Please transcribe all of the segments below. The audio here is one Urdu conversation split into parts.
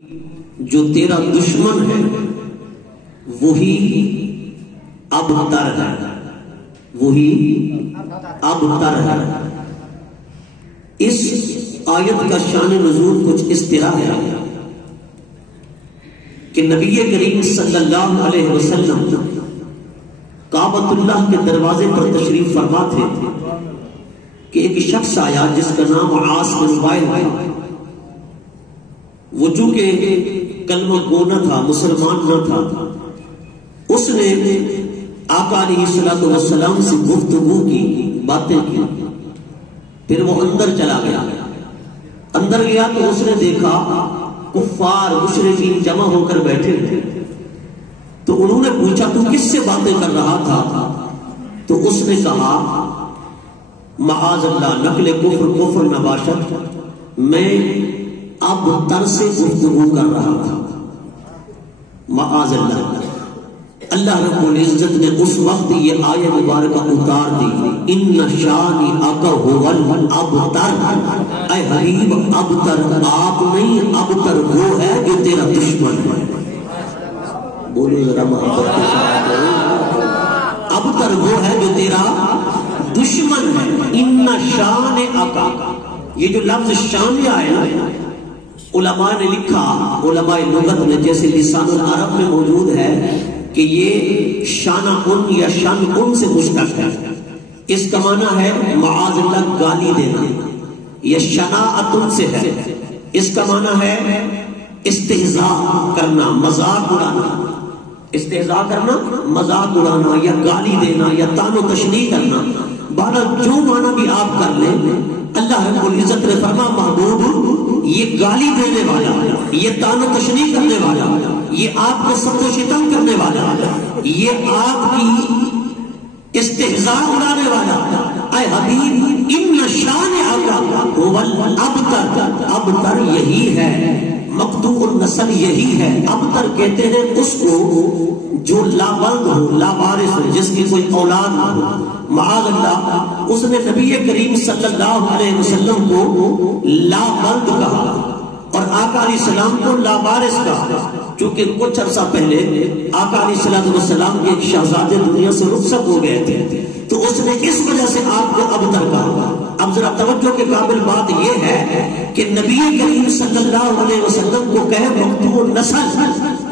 جو تیرا دشمن ہے وہی ابتر ہے، وہی ابتر ہے۔ اس آیت کا شان نزول کچھ اس طرح ہے کہ نبی کریم صلی اللہ علیہ وسلم کعبۃ اللہ کے دروازے پر تشریف فرما تھے کہ ایک شخص آیا جس کا نام عاص بن وائل ہے۔ وہ چونکہ کلمہ گو نہ تھا، مسلمان نہ تھا، اس نے آقا علیہ الصلوۃ والسلام سے گفتگو کی، باتیں کی۔ پھر وہ اندر چلا گیا، اندر گیا تو اس نے دیکھا کفار مشرکین جمع ہو کر بیٹھے تھے۔ تو انہوں نے پوچھا تو کس سے باتیں کر رہا تھا؟ تو اس نے کہا معاذ اللہ، نقل کفر نباشت، میں اب تر سے گفتگو کر رہا تھا، معاذ اللہ۔ اللہ رب العزت نے اس وقت یہ آیت مبارکہ اتار دی، ان شانئک ھو الابتر، اے حبیب ابتر آپ نہیں، ابتر وہ ہے جو تیرا دشمن ہے۔ بولو ذرا محبت کے ساتھ، ابتر وہ ہے جو تیرا دشمن ہے۔ ان شانئک، یہ جو لفظ شان آیا ہے، علماء نے لکھا، علماء لغت نے، جیسے لسان العرب میں موجود ہے کہ یہ شانہ ان یا شان ان سے مشتق ہے۔ اس کا معنی ہے معاذ اللہ گالی دینا، یا شناعت سے ہے، اس کا معنی ہے استہزاء کرنا، مذاق اڑانا، استہزاء کرنا، مذاق اڑانا، یا گالی دینا، یا تان و تشنیع کرنا۔ بہرحال جو معنی بھی آپ کر لیں، اللہ رب العزت نے فرمایا محبوب یہ گالی دینے والا، یہ تان و تشنیع کرنے والا، یہ آپ کو سب و شتم کرنے والا، یہ آپ کی استہزاء اڑانے والا، اے حبیب ان شانئک ھو الابتر، ابتر یہی ہے، مقطوع النسل یہی ہے۔ ابتر کہتے ہیں اس کو جو لابلد ہو، لاوارث ہو، جس کی کوئی اولاد نہ ہو، معاذ اللہ۔ اس نے نبی کریم صلی اللہ علیہ وسلم کو لابلد کہا اور آقا علیہ السلام کو لاوارث کہا، چونکہ کچھ عرصہ پہلے آقا علیہ السلام کے ایک شہزادے دنیا سے رخصت ہو گئے تھے، تو اس نے اس وجہ سے آپ کو ابتر کہا۔ اب ذرا توجہ کے قابل بات یہ ہے کہ نبی کریم صلی اللہ علیہ وسلم کو کہے مقطوع النسل،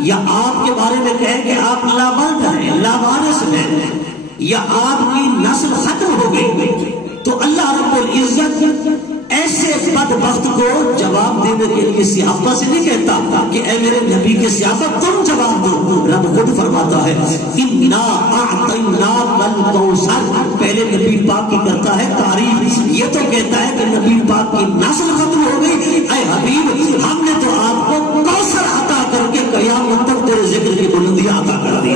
یا آپ کے بارے میں کہے کہ آپ لابلد ہیں، لاوارث ہیں، یا آپ کی نسل ختم ہو گئی، تو اللہ رب العزت ایسے بدبخت کو جواب دینے کے لیے صحابہ سے نہیں کہتا کہ اے میرے نبی کے صحابہ تم جواب دو۔ رب خود فرماتا ہے انا اعطیناک الکوثر، پہلے نبی پاک کی کرتا ہے تعریف، یہ تو کہتا ہے کہ نبی پاک کی نسل ختم ہو گئی، اے حبیب ہم نے تو آپ کو کوثر عطا کر کے قیامت تک تیرے ذکر کی بلندی عطا کر دی۔ یہ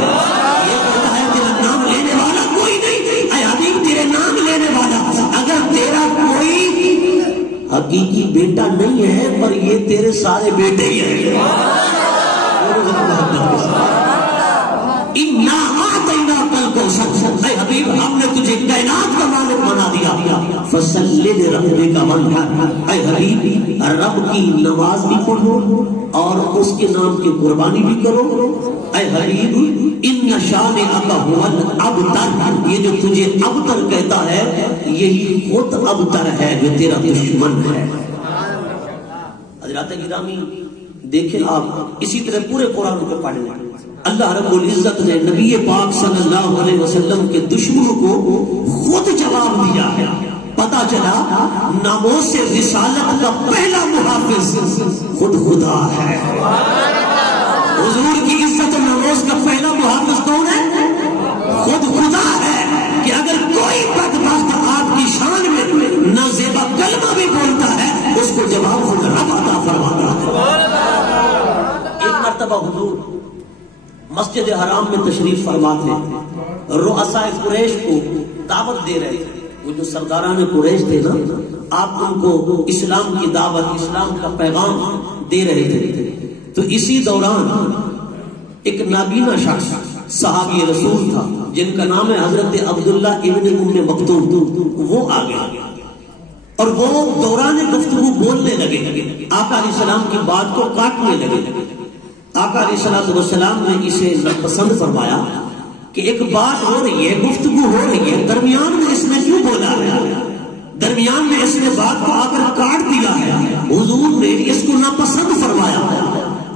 کہتا ہے تیرا نام لینے والا کوئی نہیں، اے حبیب تیرے نام لینے والا اگر تیرا کوئی حقیقی بیٹا نہیں ہے، پر یہ تیرے سارے بیٹے ہی ہیں۔ اِنَّا أَعْطَيْنَاكَ الْكَوْثَرَ، اے حبیب ہم نے تجھے کائنات کا مالک بنا دیا، فَصَلِّ لِرَبِّكَ وَانْحَرْ، اے حبیب رب کی نماز بھی پڑھو اور اس کے نام کی قربانی بھی کرو۔ اے حبیب ان شانئک ھو الابتر، یہ جو تجھے ابتر کہتا ہے یہی خود ابتر ہے جو تیرا دشمن ہے۔ حضرات گرامی دیکھیں آپ اسی طرح پورے قرآن کو پڑھ لیں، اللہ رب العزت نے نبی پاک صلی اللہ علیہ وسلم کے دشمنوں کو خود جواب دیا ہے۔ پتا چلا ناموس رسالت کا پہلا محافظ خود خدا ہے۔ حضور کی عزت و ناموس کا پہلا محافظ کون ہے؟ خود خدا ہے، کہ اگر کوئی بدبخت آپ کی شان میں نازیبا کلمہ بھی بولتا ہے اس کو جواب خود رب عطا فرماتا ہے۔ ایک مرتبہ حضور مسجد حرام میں تشریف فرما تھے، رؤساء قریش کو دعوت دے رہے تھے، وہ جو سرداران قریش تھے نا، آپ ان کو اسلام کی دعوت، اسلام کا پیغام دے رہے تھے۔ تو اسی دوران ایک نابینا شخص صحابی رسول تھا جن کا نام ہے حضرت عبداللہ ابن ام مکتوم، وہ آ گیا اور وہ دوران گفتگو بولنے لگے، آقا علیہ السلام کی بات کو کاٹنے لگے۔ آقا علیہ السلام نے اسے ناپسند فرمایا کہ ایک بات ہو رہی ہے، گفتگو ہو رہی ہے، درمیان میں اس نے کیوں بولا ہے، درمیان میں اس نے بات کو آ کر کاٹ دیا ہے۔ حضور نے اس کو ناپسند فرمایا۔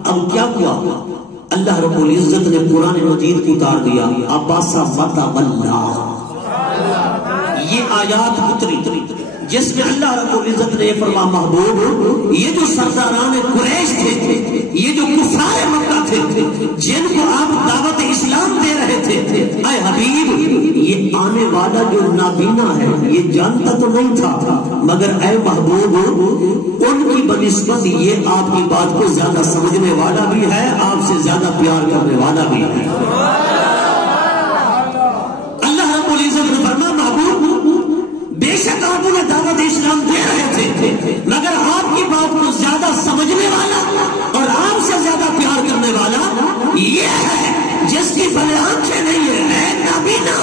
اب کیا ہوا؟ اللہ رب العزت نے قرآن مجید کو اتار دیا، عبس وتولی۔ یہ آیات اتری جس میں اللہ رب العزت نے فرمایا محبوب یہ جو سرداران قریش تھے، یہ جو کفار مکہ تھے جن کو آپ دعوت اسلام دے رہے تھے، اے حبیب یہ آنے والا جو نابینا ہے یہ جانتا تو نہیں تھا، مگر اے محبوب ان کی بنسبت یہ آپ کی بات کو زیادہ سمجھنے والا بھی ہے، آپ سے زیادہ پیار کرنے والا بھی ہے۔ اللہ رب العزت نے فرمایا محبوب بے شک آپ انہیں دعوت اسلام دے رہے تھے، مگر آپ کی بات کو زیادہ سمجھنے والا اور آپ سے زیادہ پیار کرنے والا یہ ہے جس کی بھلے آنکھیں نہیں ہے نابینا،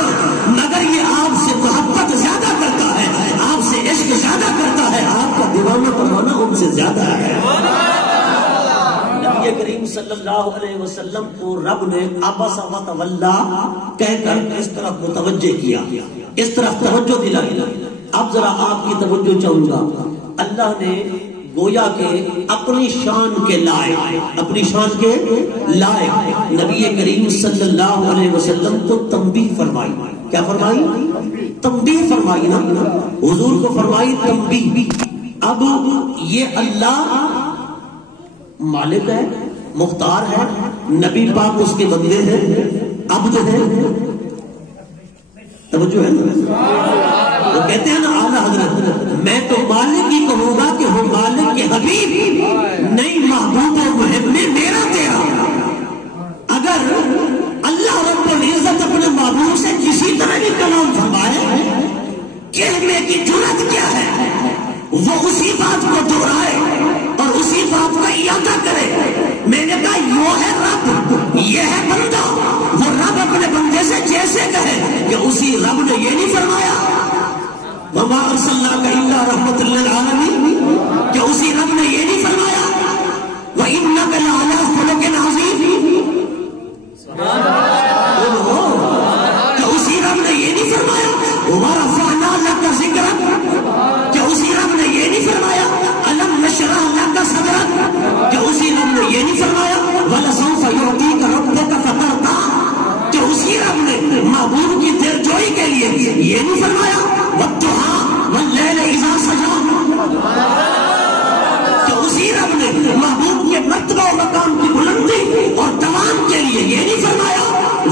مگر یہ آپ سے محبت زیادہ کرتا ہے، آپ سے عشق زیادہ کرتا ہے، آپ کا دیوانہ پروانہ ان سے زیادہ ہے۔ نبی کریم صلی اللہ علیہ وسلم کو رب نے عبس وتولی کہہ کر اس طرف متوجہ کیا، اس طرف توجہ دلائی۔ اب ذرا آپ کی توجہ چاہوں گا، اللہ نے گویا کہ اپنی شان کے لائق، اپنی شان کے لائق نبی کریم صلی اللہ علیہ وسلم کو تنبیہ فرمائی۔ کیا فرمائی؟ تنبیہ فرمائی نا، حضور کو فرمائی تنبیہ۔ اب یہ اللہ مالک ہے، مختار ہے، نبی پاک اس کے بندے ہیں، عبد ہے، توجہ ہے نا؟ وہ کہتے ہیں نا اعلیٰ حضرت میں تو مالک ہی کہوں گا کہ وہ مالک کے حبیب نہیں، محبوب و محب میں میرا تیرا۔ اگر اللہ رب العزت اپنے محبوب سے کسی طرح بھی کلام فرمائے، کہنے کی جرات کیا ہے؟ وہ اسی بات کو دہرائے اور اسی بات کا اعادہ کرے۔ میں نے کہا یہ ہے رب، یہ ہے بندہ، وہ رب اپنے بندے سے جیسے کہے کہ اسی رب نے یہ نہیں فرمایا وما ارسلناک الا رحمۃ للعالمین، کہ اسی رب نے یہ نہیں فرمایا وانک لعلی خلق عظیم، کہ اسی رب نے یہ نہیں فرمایا ورفعنا لک ذکرک، کہ اسی رب نے یہ نہیں فرمایا الم نشرح لک صدرک، کہ اسی رب نے یہ نہیں فرمایا ولسوف یعطیک ربک فترضی، کہ اسی رب نے محبوب کی دلجوئی کے لیے یہ نہیں فرمایا والضحی واللیل اذا سجی، کہ اسی رب نے محبوب کے مرتبہ و مقام کی بلندی اور دوام کے لیے یہ نہیں فرمایا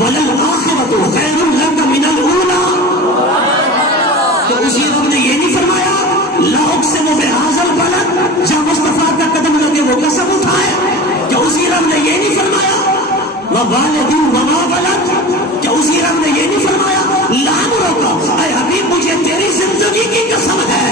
وللآخرۃ خیر لک من الاولی، کہ اسی رب نے یہ نہیں فرمایا لا اقسم بہذا البلد، جہاں مصطفیٰ کا قدم لگے وہ قسم اٹھائے، کہ اسی رب نے یہ نہیں فرمایا ووالد وما ولد، کہ اسی رب نے یہ نہیں فرمایا لعمرک اے حبیب مجھے تیری زندگی کی قسم ہے۔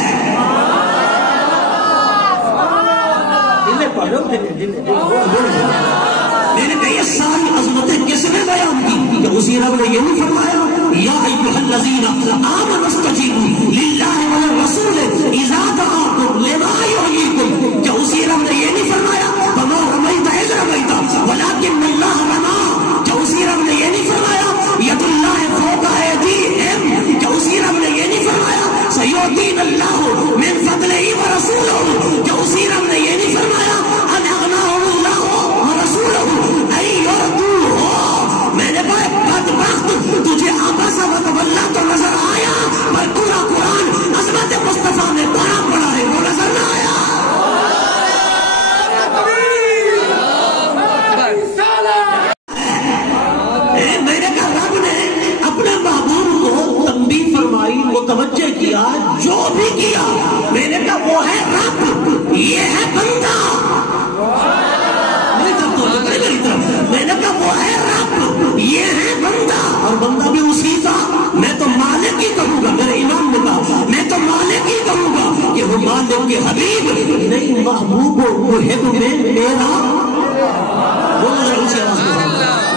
میں نے کہا یہ ساری عظمتیں کس نے بیان کی؟ کہ اسی رب نے یہ نہیں فرمایا یا ایھا الذین آمنوا استجیبوا للہ وللرسول اذا دعاکم لما یحییکم، کہ اسی رب نے یہ نہیں فرمایا وما رمیت اذ رمیت ولکن اللہ رمی، کہ اسی رب نے یہ نہیں فرمایا ید اللہ فوق ایدیہم، کہ اسی رب نے یہ نہیں فرمایا سیؤتینا اللہ من فضلہ ورسولہ، کہ اسی رب نے یہ نہیں فرمایا ان اغناہم اللہ ورسولہ ان یرضوہ۔ میں نے کہا بدبخت تجھے عبس وتولی تو نظر آیا، پر پورا قرآن عظمت مصطفیٰ میں پڑھا پڑا ہے وہ نظر نہ آیا۔ میں نے کہا رب نے اپنے محبوب کو تنبیہ فرمائی، متوجہ کیا، جو بھی کیا میں نے کہا وہ ہے رب، یہ ہے بندہ۔ میں نے کہا وہ ہے رب، یہ ہے بندہ، اور بندہ بھی اسی کا۔ میں تو مالک ہی کہوں گا، میرے امام نے کہا میں تو مالک ہی کہوں گا کہ وہ مالک کے حبیب نہیں، محبوب و محب میں میرا،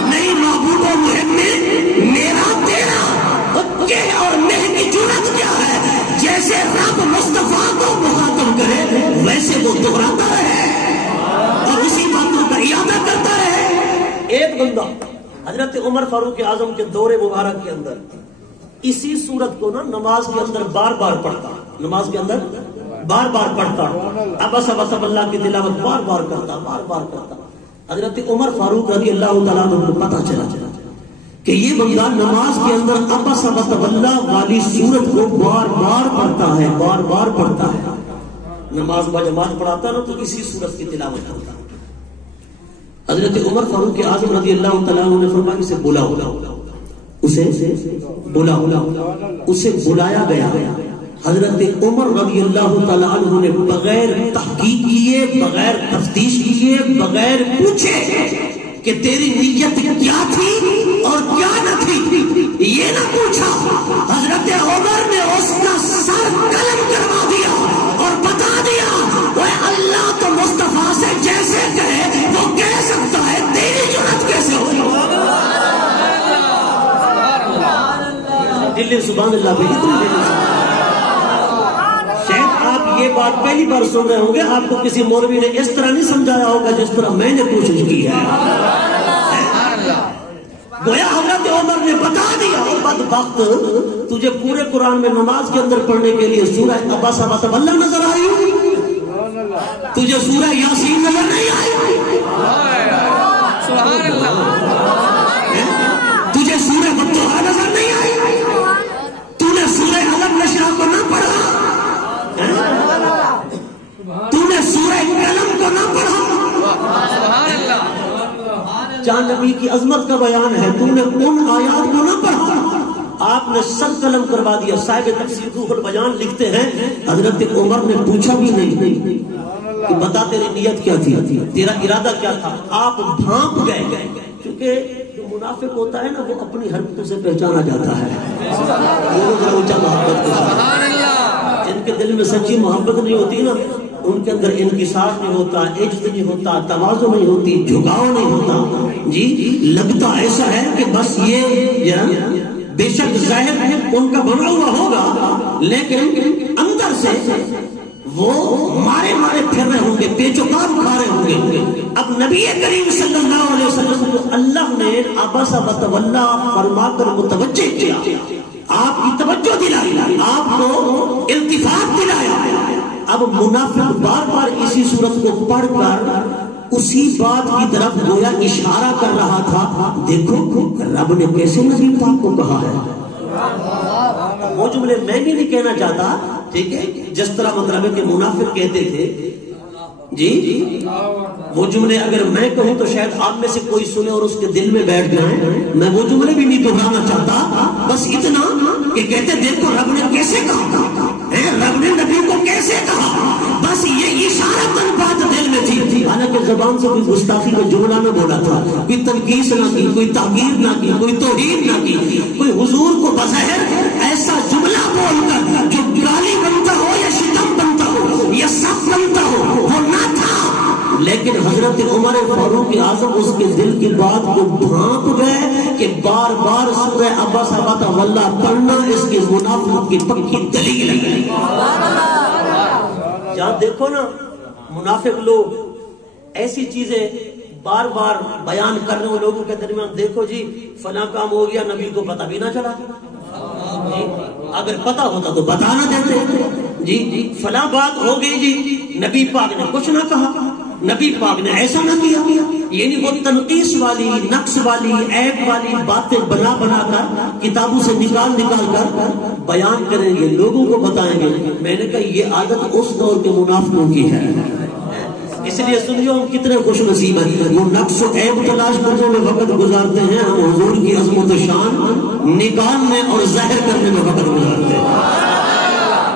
نہیں محبوب و محب میں میرا تیرا۔ اور مہ کی جرات کیا ہے؟ جیسے رب مصطفیٰ کو بندہ حضرت عمر فاروق اعظم کے دور مبارک کے اندر اسی صورت کو نا نماز کے اندر بار بار پڑھتا، نماز کے اندر بار بار پڑھتا، ابس ابس اللہ کی تلاوت بار بار کرتا، بار بار کرتا۔ حضرت عمر فاروق رضی اللہ تعالیٰ عنہ کو پتہ چلا کہ یہ بندہ نماز کے اندر ابس ابس اللہ والی صورت کو بار بار پڑھتا ہے، بار بار پڑھتا ہے۔ نماز با جماعت پڑھاتا نا تو اسی صورت کی تلاوت کرتا۔ حضرت عمر فاروق اعظم رضی اللہ تعالیٰ عنہ نے فرمایا اسے بلاؤ، اسے بلایا گیا۔ حضرت عمر رضی اللہ تعالیٰ عنہ نے بغیر تحقیق کیے، بغیر تفتیش کیے، بغیر پوچھے کہ تیری نیت کیا تھی اور کیا نہ تھی، یہ نہ پوچھا، حضرت عمر نے اس کا سر قلم کروا دیا اور بتا دیا وہ اللہ تو مصطفیٰ سے جیسے کہے وہ کہہ سکتا ہے، تیری جرأت کیسے ہوئی؟ دل سبحان اللہ بھائی، شاید آپ یہ بات پہلی بار سن رہے ہوں گے، آپ کو کسی مولوی نے اس طرح نہیں سمجھایا ہوگا جس طرح میں نے کوشش کی ہے۔ گویا حضرت عمر نے بتا دیا، بدبخت تجھے پورے قرآن میں نماز کے اندر پڑھنے کے لیے سورہ عبس ابس اللہ نظر آئی، تجھے سورہ یاسین نظر نہیں آئی، تجھے سورہ بطحہ نظر نہیں آئی، تو نے سورہ علم نشرہ کو نہ پڑھا، تو نے سورہ قلم کو نہ پڑھا۔ جہاں نبی کی عظمت کا بیان ہے تو نے ان آیات کو نہ پڑھا، آپ نے سر قلم کروا دیا۔ صاحب تفسیر روح البیان لکھتے ہیں حضرت عمر نے پوچھا بھی نہیں کہ بتا تیری نیت کیا تھی، تیرا ارادہ کیا تھا، آپ بھانپ گئے، کیونکہ جو منافق ہوتا ہے نا وہ اپنی حرکتوں سے پہچانا جاتا ہے۔ محبت کے ساتھ جن کے دل میں سچی محبت نہیں ہوتی نا، ان کے اندر انکسار نہیں ہوتا، عجز نہیں ہوتا، تواضع نہیں ہوتی، جھکاؤ نہیں ہوتا، جی لگتا ایسا ہے کہ بس یہ بے شک ظاہر ہے ان کا بنا ہوا ہوگا، لیکن اندر سے وہ مارے پھر رہے ہوں گے، پیچوکار کھا رہے ہوں گے۔ اب نبی کریم صلی اللہ علیہ وسلم کو اللہ نے عبس وتولی فرما کر متوجہ کیا، آپ کی توجہ دلائی، آپ کو التفات دلایا۔ اب منافق بار بار اسی صورت کو پڑھ کر اسی بات کی طرف گویا اشارہ کر رہا تھا، دیکھو رب نے کیسے نبی پاک کو کہا ہے۔ وہ جملے میں بھی نہیں کہنا چاہتا، ٹھیک ہے، جس طرح مطلب ہے کہ منافق کہتے تھے، جی وہ جملے اگر میں کہوں تو شاید آپ میں سے کوئی سنے اور اس کے دل میں بیٹھ جائیں، میں وہ جملے بھی نہیں دہرانا چاہتا، بس اتنا کہ کہتے دیکھو رب نے کیسے کہا، رب نے نبی کو کیسے کہا، بس یہ اشارتاً بات دل میں تھی، حالانکہ زبان سے کوئی گستاخی کا جملہ نہ بولا تھا، کوئی تنقیص نہ کی، کوئی تحقیر نہ کی، کوئی توہین نہ کی، کوئی حضور کو بظاہر ایسا جملہ بول کر جو گالی بنتا ہو یا شتم بنتا ہو یا سب بنتا ہو وہ نہ تھا، لیکن حضرت عمر فاروق اعظم اس کے دل کی بات کو بھانپ گئے کہ بار بار سورہ عبس وتولی پڑھنا اس کی منافقت کی پکی دلیل ہے۔ جہاں دیکھو نا منافق لوگ ایسی چیزیں بار بار بیان کر رہے ہیں لوگوں کے درمیان، دیکھو جی فلاں کام ہو گیا، نبی کو پتہ بھی نہ چلا، اگر پتہ ہوتا تو بتا نہ دیتے، جی فلاں بات ہو گئی جی نبی پاک نے کچھ نہ کہا، نبی پاک نے ایسا نہ کیا، یعنی وہ تنقیص والی، نقص والی، عیب والی باتیں بنا کر کتابوں سے نکال کر بیان کریں گے، لوگوں کو بتائیں گے۔ میں نے کہا یہ عادت اس دور کے منافقوں کی ہے، اس لیے سنیو ہم کتنے خوش نصیب ہیں، وہ نقص و عیب تلاش کرنے میں وقت گزارتے ہیں، ہم حضور کی عظمت و شان نکالنے اور ظاہر کرنے میں وقت گزارتے ہیں۔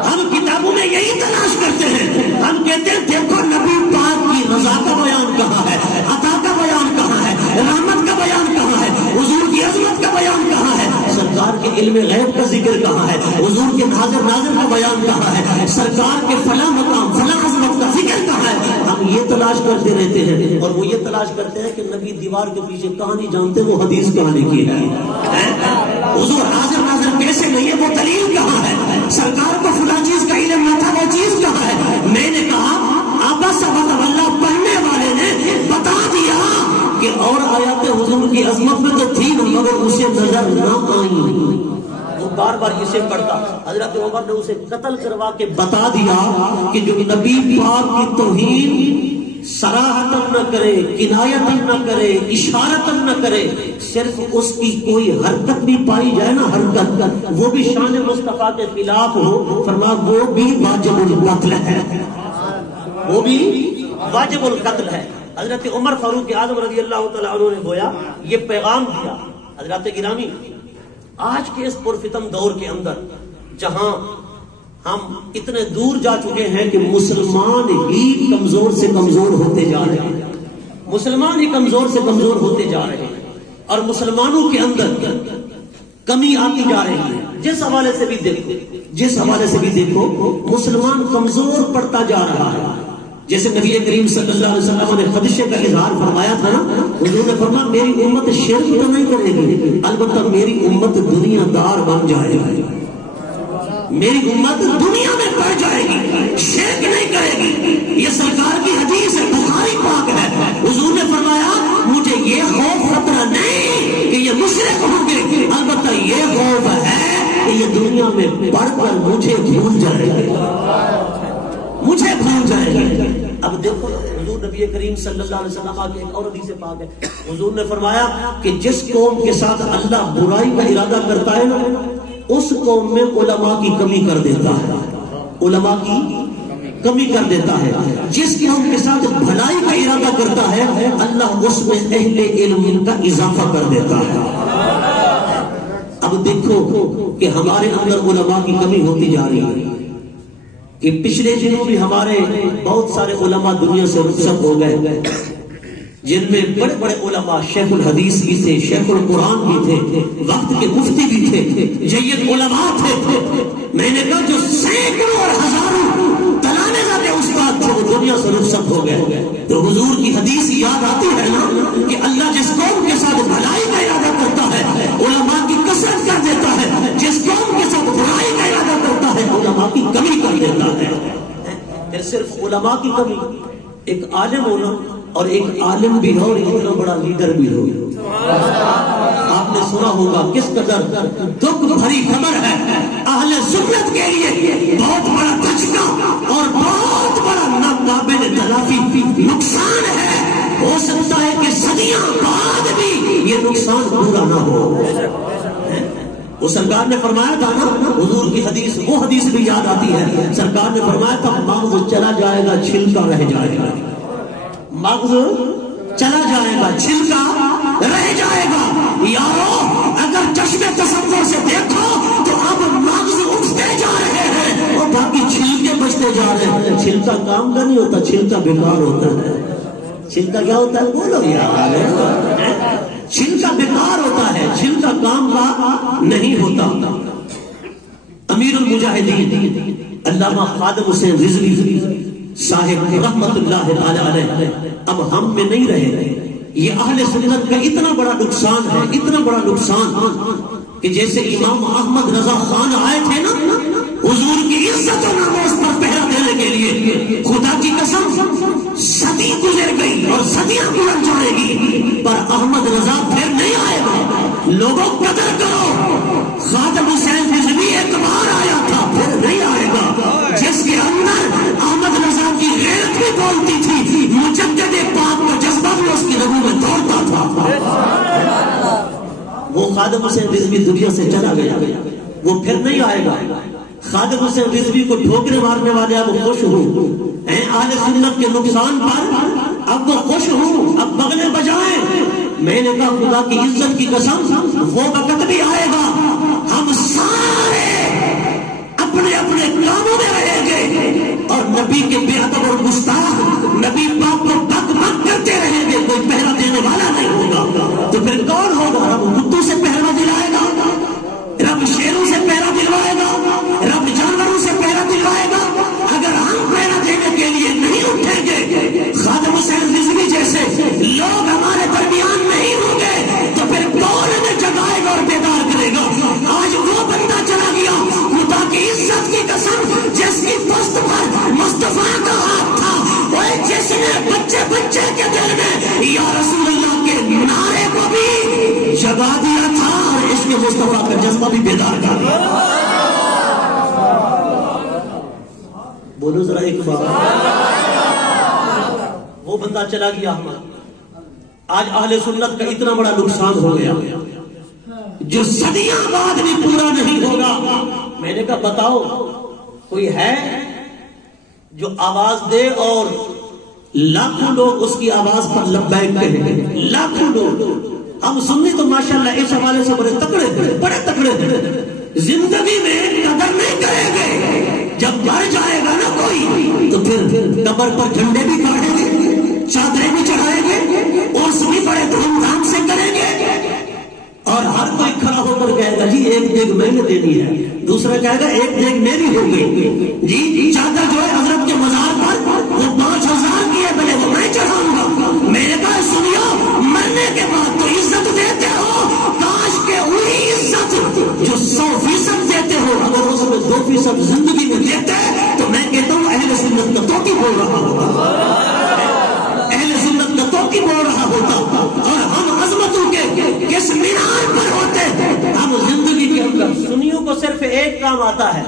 ہم کتابوں میں یہی تلاش کرتے ہیں، ہم کہتے ہیں دیکھو نبی پاک کی رضا کا بیان کہاں ہے، عطا کا بیان کہاں ہے، رحمت کا بیان کہاں ہے، حضور کی عظمت کا بیان کہاں ہے، سرکار کے علم غیب کا ذکر کہاں ہے، حضور کے ناظر کا بیان کہاں ہے، سرکار کے فلاں مقام فلاں عظمت کا ذکر کہاں ہے۔ ہم یہ تلاش کرتے رہتے ہیں، اور وہ یہ تلاش کرتے ہیں کہ نبی دیوار کے پیچھے کہانی جانتے وہ حدیث کہانی کی ہے، حضور ناظر کیسے نہیں ہے وہ دلیل کہاں ہے، سرکار کو فلاں چیز کا علم نہ تھا وہ چیز کہاں ہے۔ میں نے کہا عبس وتولی پڑھنے والے نے بتا دیا کہ اور آیات حضور کی عظمت میں تو تھی مگر اسے نظر نہ آئی، وہ بار بار اسے پڑھتا۔ حضرت عمر نے اسے قتل کروا کے بتا دیا کہ جو نبی پاک کی توہین صراحتاً نہ کرے، کنایتاً نہ کرے، اشارتاً نہ کرے، صرف اس کی کوئی حرکت بھی پائی جائے نا، حرکت وہ بھی شان مصطفیٰ کے خلاف ہو، فرمایا وہ بھی واجب القتل ہے، وہ بھی واجب القتل ہے۔ حضرت عمر فاروق اعظم رضی اللہ تعالیٰ عنہ نے گویا یہ پیغام دیا۔ حضرات گرامی، آج کے اس پرفتن دور کے اندر جہاں ہم اتنے دور جا چکے ہیں کہ مسلمان ہی کمزور سے کمزور ہوتے جا رہے ہیں، مسلمان ہی کمزور سے کمزور ہوتے جا رہے ہیں، اور مسلمانوں کے اندر کمی آتی جا رہی ہے۔ جس حوالے سے بھی دیکھو مسلمان کمزور پڑتا جا رہا ہے۔ جیسے نبی کریم صلی اللہ علیہ وسلم نے خدشے کا اظہار فرمایا تھا نا، حضور نے فرمایا میری امت شرک تو نہیں کرے گی، البتہ میری امت دنیا دار بن جائے گی، میری امت دنیا میں بڑھ جائے گی، شرک نہیں کرے گی۔ یہ سرکار کی حدیث ہے، بخاری پاک ہے۔ حضور نے فرمایا مجھے یہ خوف خطرہ نہیں کہ یہ مشرک ہوں گے، البتہ یہ خوف ہے کہ یہ دنیا میں بڑھ کر مجھے بھول جائے گا۔ اب دیکھو حضور نبی کریم صلی اللہ علیہ وسلم کی ایک اور حدیث پاک ہے، حضور نے فرمایا کہ جس قوم کے ساتھ اللہ برائی کا ارادہ کرتا ہے نا، اس قوم میں علماء کی کمی کر دیتا ہے، علماء کی کمی کر دیتا ہے۔ جس قوم کے ساتھ بھلائی کا ارادہ کرتا ہے اللہ اس میں اہل علم کا اضافہ کر دیتا ہے۔ اب دیکھو کہ ہمارے اندر علماء کی کمی ہوتی جا رہی ہے کہ پچھلے دنوں بھی ہمارے بہت سارے علماء دنیا سے رخصت ہو گئے، جن میں بڑے بڑے علماء شیخ الحدیث بھی تھے، شیخ القرآن بھی تھے، وقت کے مفتی بھی تھے، جید علماء تھے۔ میں نے کہا جو سینکڑوں اور ہزاروں تلانے والے استاد تھے وہ دنیا سے رخصت ہو گئے۔ تو حضور کی حدیث یاد آتی ہے نا کہ اللہ جس قوم کے ساتھ بھلائی کا ارادہ کرتا ہے علماء کی کثرت کر دیتا ہے، جس قوم کے ساتھ برائی کا ارادہ کرتا ہے علماء کی کمی کر دیتا ہے۔ پھر صرف علماء کی کمی، ایک عالم ہونا اور ایک عالم بھی ہو اور اتنا بڑا لیڈر بھی ہو۔ آپ نے سنا ہوگا کس قدر دکھ بھری خبر ہے اہل سنت کے لیے، بہت بڑا دھچکا اور بہت بڑا ناقابل تلافی نقصان ہے۔ ہو سکتا ہے کہ صدیاں بعد بھی یہ نقصان پورا نہ ہو۔ وہ سرکار نے فرمایا تھا نا، حضور کی حدیث، وہ حدیث بھی یاد آتی ہے، سرکار نے فرمایا تھا مغز چلا جائے گا چھلکا رہ جائے گا، مغز چلا جائے گا چھلکا رہ جائے گا۔ یارو اگر چشمے تصور سے دیکھو تو اب مغز اٹھتے جا رہے ہیں اور باقی چھلکے بچتے جا رہے ہیں۔ چھلکا کام کا نہیں ہوتا، چھلکا بیکار ہوتا ہے۔ چھلکا کیا ہوتا ہے بولو یار، چھلکا بیکار ہوتا ہے، چھلکا کام کا نہیں ہوتا۔ امیر المجاہدین علامہ خادم حسین رضوی صاحب رحمت اللہ علیہ اب ہم میں نہیں رہے۔ یہ اہل سنت کا اتنا بڑا نقصان ہے، اتنا بڑا نقصان کہ جیسے امام احمد رضا خان آئے تھے نا حضور کی عزت و ناموس پر پہرا دینے کے لیے، خدا کی قسم صدی گزر گئی اور صدیاں گزر جائے گی پر احمد رضا پھر نہیں آئے گا۔ لوگوں قدر کرو، خادم حسین رضوی ایک بار آیا تھا پھر نہیں آئے گا، جس کے اندر احمد رضا کی غیرت بھی بولتی تھی، مجدد پاک کا جذبہ بھی اس کی رگوں میں دوڑتا تھا۔ وہ خادم حسین رضوی دنیا سے چلا گیا، وہ پھر نہیں آئے گا۔ خادم حسین رضوی کو ٹھوکرے مارنے والے اب خوش ہوں، اہل سنت کے نقصان پر اب وہ خوش ہوں، اب بغلیں بجائیں۔ میں نے کہا خدا کی عزت کی قسم وہ وقت بھی آئے گا ہم سارے اپنے اپنے کاموں میں رہیں گے اور نبی کے بے ادب اور گستاخ نبی پاک کو بک بک کرتے رہیں گے، کوئی پہرا دینے والا نہیں ہوگا۔ تو پھر کون ہوگا؟ رب کتوں سے پہرا دلائے گا، رب شیروں سے پہرا دلوائے گا، رب جانوروں سے پہرا دلوائے گا۔ اگر ہم پہرا دینے کے لیے نہیں اٹھیں گے، خادم حسین رضوی جیسے لوگ ہمارے درمیان نہیں ہوں گے تو پھر کون انہیں جگائے گا اور بیدار کرے گا؟ آج وہ بندہ چلا گیا، خدا کی عزت کی قسم، جس کی پشت پر مصطفیٰ کا ہاتھ تھا، وہ جس نے بچے بچے کے دل میں یا رسول اللہ کے جگا دیا تھا اور عشق مصطفیٰ کا جذبہ بھی بیدار کر دیا. بولو ذرا ایک بار. وہ بندہ چلا گیا ہمارا. آج اہل سنت کا اتنا بڑا نقصان ہو گیا جو صدیاں بعد بھی پورا نہیں ہوگا. میں نے کہا بتاؤ کوئی ہے جو آواز دے اور لاکھوں لوگ اس کی آواز پر لبیک کہیں. لاکھوں لوگ. ہم سنی تو ماشاءاللہ اس حوالے سے بڑے تکڑے ہیں. زندگی میں قدر نہیں کریں گے. جب مر جائے گا نا کوئی تو پھر قبر پر جھنڈے بھی گاڑیں گے, چادریں بھی چڑھائیں گے, عرس بھی بڑے دھوم دھام سے کریں گے, اور ہر کوئی کھڑا ہو کر کہے گا جی ایک دیگ میں نے دینی ہے, دوسرا کہے گا ایک دیگ میری ہوگی. جی چادر جو ہے حضرت کے مزار پر وہ 5000 کی ہے, بھلے وہ میں چڑھاؤں گا. میں نے کہا سنیو, مرنے کے بعد تو عزت دیتے ہو, کاش کے وہی عزت جو 100% دیتے ہو اگر اس میں 2% زندگی میں دیتے تو میں کہتا ہوں اہل سنت کا توقی بول رہا ہوتا, اہل سنت کا توقی بول رہا ہوتا, اور ہم عظمتوں کے کس مینار پر ہوتے. ہم زندگی کے اندر سنیوں کو صرف ایک کام آتا ہے,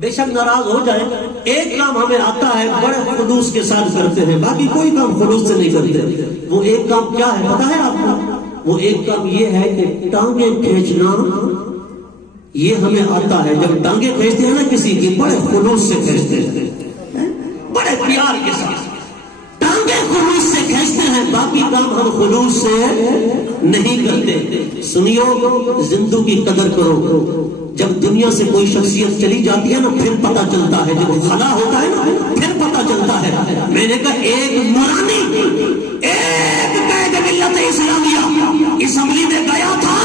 بے شک ناراض ہو جائے, ایک کام ہمیں آتا ہے بڑے خلوص کے ساتھ کرتے ہیں, باقی کوئی کام خلوص سے نہیں کرتے. وہ ایک کام کیا ہے پتا ہے آپ کو؟ وہ ایک کام یہ ہے کہ ٹانگیں کھینچنا یہ ہمیں آتا ہے. جب ٹانگیں کھینچتے ہیں نا کسی کی بڑے خلوص سے کھینچتے ہیں, بڑے پیار کے ساتھ ٹانگیں خلوص سے کھینچتے ہیں, باقی کام ہم خلوص سے نہیں کرتے. سنیو, زندگی کی قدر کرو. جب دنیا سے کوئی شخصیت چلی جاتی ہے نا پھر پتا چلتا ہے, جب وہ خلا ہوتا ہے نا پھر پتا چلتا ہے. میں نے کہا ایک نورانی, ایک قائد ملت اسلامیہ اسمبلی میں گیا تھا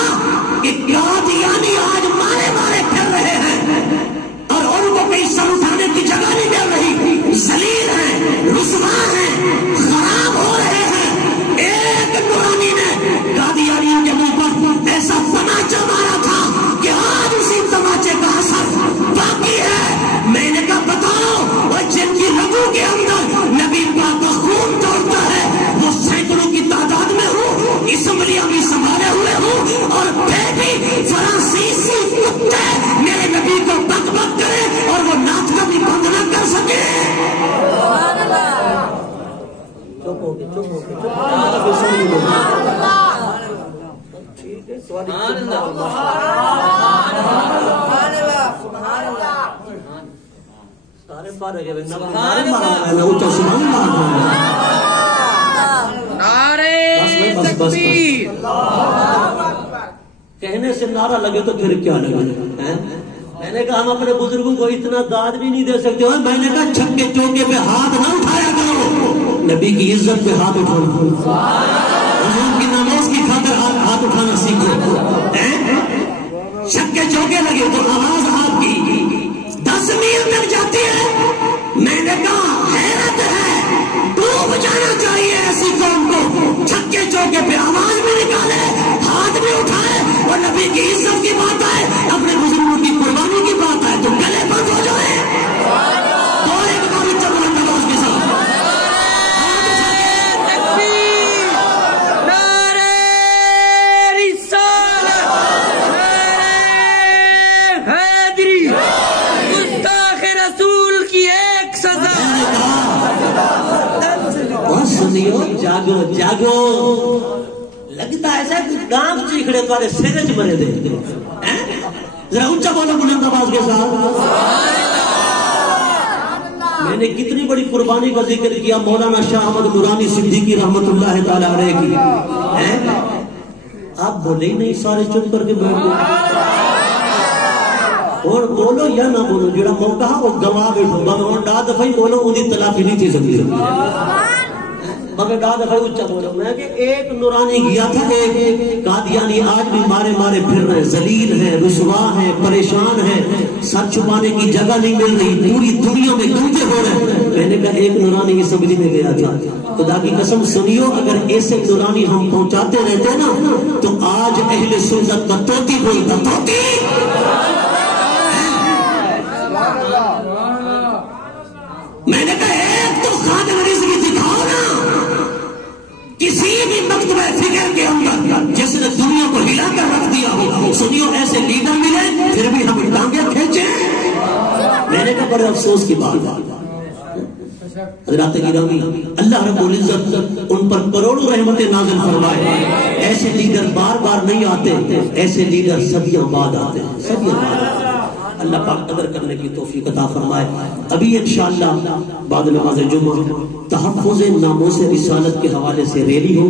کہ قادیانی آج مارے پھر رہے ہیں اور ان کو کہیں سر اٹھانے کی جگہ نہیں مل رہی, ذلیل ہیں, رسوا ہیں, خراب ہو رہے ہیں. ایک نورانی نے قادیانیوں کے منہ پر ایسا تماچا مارا تھا کہ آج اسی تماچے کا اثر باقی ہے. میں نے کہا بتاؤ, وہ جن کی رگوں کے اندر نبی پاک کا خون دوڑتا ہے وہ سینکڑوں کی تعداد میں ہوں, اسمبلیاں بھی سنبھالے ہوئے ہوں, اور پھر بھی فرانسیسی کتے میرے نبی کو بک بک کرے اور وہ نعت کا بھی بند نہ کر سکے. چپ ہو گئے. سارے پارے گئے کہنے سے نعرہ لگے تو پھر کیا لگے. میں نے کہا ہم اپنے بزرگوں کو اتنا داد بھی نہیں دے سکتے. میں نے کہا چھکے چوکے پہ ہاتھ نہ اٹھایا کرو, نبی کی عزت پہ ہاتھ اٹھاؤ, حضور کی نماز کی خاطر ہاتھ اٹھانا سیکھو. چھکے چوکے لگے تو آواز آپ کی 10 میل تک جاتی ہے. میں نے کہا حیرت ہے, ڈوب جانا چاہیے ایسی قوم کو. چھکے چوکے پہ آواز بھی نکالے, ہاتھ بھی اٹھائے, اور نبی کی عزت کی بات آئے, اپنے بزرگوں کی قربانی کی بات آئے تو گلے بند ہو جائے. اور ایک بار چلو نماز کے ساتھ جاگو جاگو. لگتا ایسا کہ ڈانس چیکڑے تمہارے سیرج مرے دے. ذرا اونچا بولو بلند آواز کے ساتھ. میں نے کتنی بڑی قربانی کا ذکر کیا مولانا شاہ احمد نورانی صدیقی رحمت اللہ تعالی علیہ کی. آپ بولے ہی نہیں, سارے چپ کر کے بیٹھ گئے. اور بولو یا نہ بولو, جڑا موقع ہے وہ گوا بیٹھو. بھگوان ڈا دفعہ بولو اندی تلافی نہیں تھی سکتی. مگر ڈا دفعہ اچھا بولو. میں کہ ایک نورانی گیا تھا, ایک قادیانی آج بھی مارے پھر رہے, ذلیل ہیں, رسوا ہیں, پریشان ہیں, سر چھپانے کی جگہ نہیں مل رہی, پوری دنیا میں گونجے ہو رہے ہیں. میں نے کہا ایک نورانی اسمبلی میں گیا تھا. خدا کی قسم سنیو, اگر ایسے نورانی ہم پہنچاتے رہتے نا تو آج اہل سنت کا توتی بولتا. توتی میں نے کہا ایک تو خادم رزق دکھاؤ نا کسی بھی مکتبہ فکر کے اندر جس نے دنیا کو ہلا کر رکھ دیا ہو. سنیو ایسے لیڈر ملے پھر بھی ہم ٹانگیں کھینچیں. میں نے کہا بڑے افسوس کی بات ہے حضرات گرامی، اللہ رب العزت ان پر کروڑوں رحمتیں نازل فرمائے. ایسے لیڈر بار بار نہیں آتے، ایسے لیڈر صدیوں بعد آتے ہیں، صدیوں بعد آتے ہیں. اللہ پاک قدر کرنے کی توفیق عطا فرمائے. ابھی انشاءاللہ بعد نماز جمعہ تحفظ ناموس رسالت کے حوالے سے ریلی ہو.